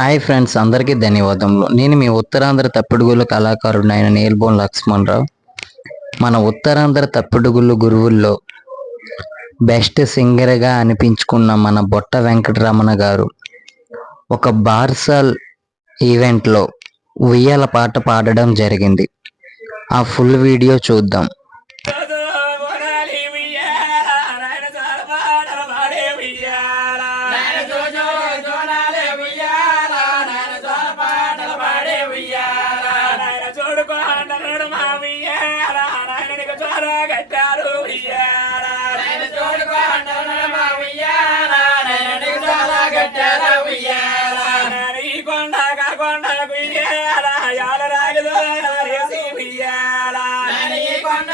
Hi friends అందరికీ ధన్యవాదములు. నేను మీ ఉత్తరాంధ్ర తప్పిడుగుల కళాకారుడు ఆయన నీల్బోన్ లక్ష్మణరావు. మన ఉత్తరాంధ్ర తప్పిడుగుళ్ళు గురువుల్లో బెస్ట్ సింగర్గా అనిపించుకున్న మన బొట్ట వెంకటరమణ గారు ఒక బార్సల్ ఈవెంట్లో ఉయ్యాల పాట పాడడం జరిగింది. ఆ ఫుల్ వీడియో చూద్దాం. ఉయ్యారా కట్టారు ఉయ్యారా కట్టారా ఉయ్యారా కొండ కొండ ఉయ్యారా యాల రాగదు ఉయ్యారా కొండ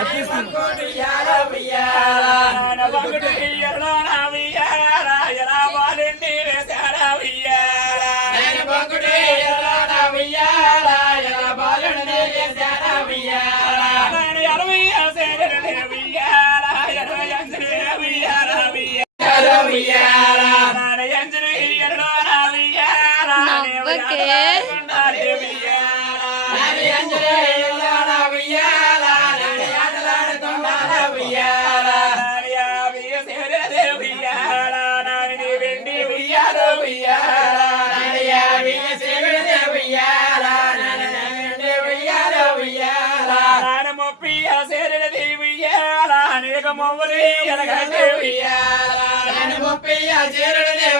అట్లీస్ట్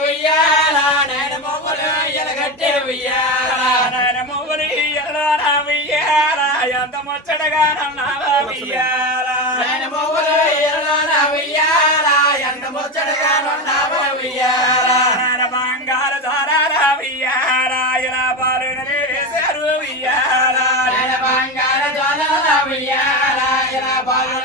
ఉయ్యాలా నాయన మొవ్వలు ఎలగట్టే ఉయ్యాలా. నాయన మొవ్వలు ఎంత ముచ్చటగా ఎంత ముచ్చటగా బంగారు దారాలా వియ్యాలా ఇలా పాలన వేశారు వియ్యాలా బంగారు దారాలా వియ్యాలా ఇలా పాలన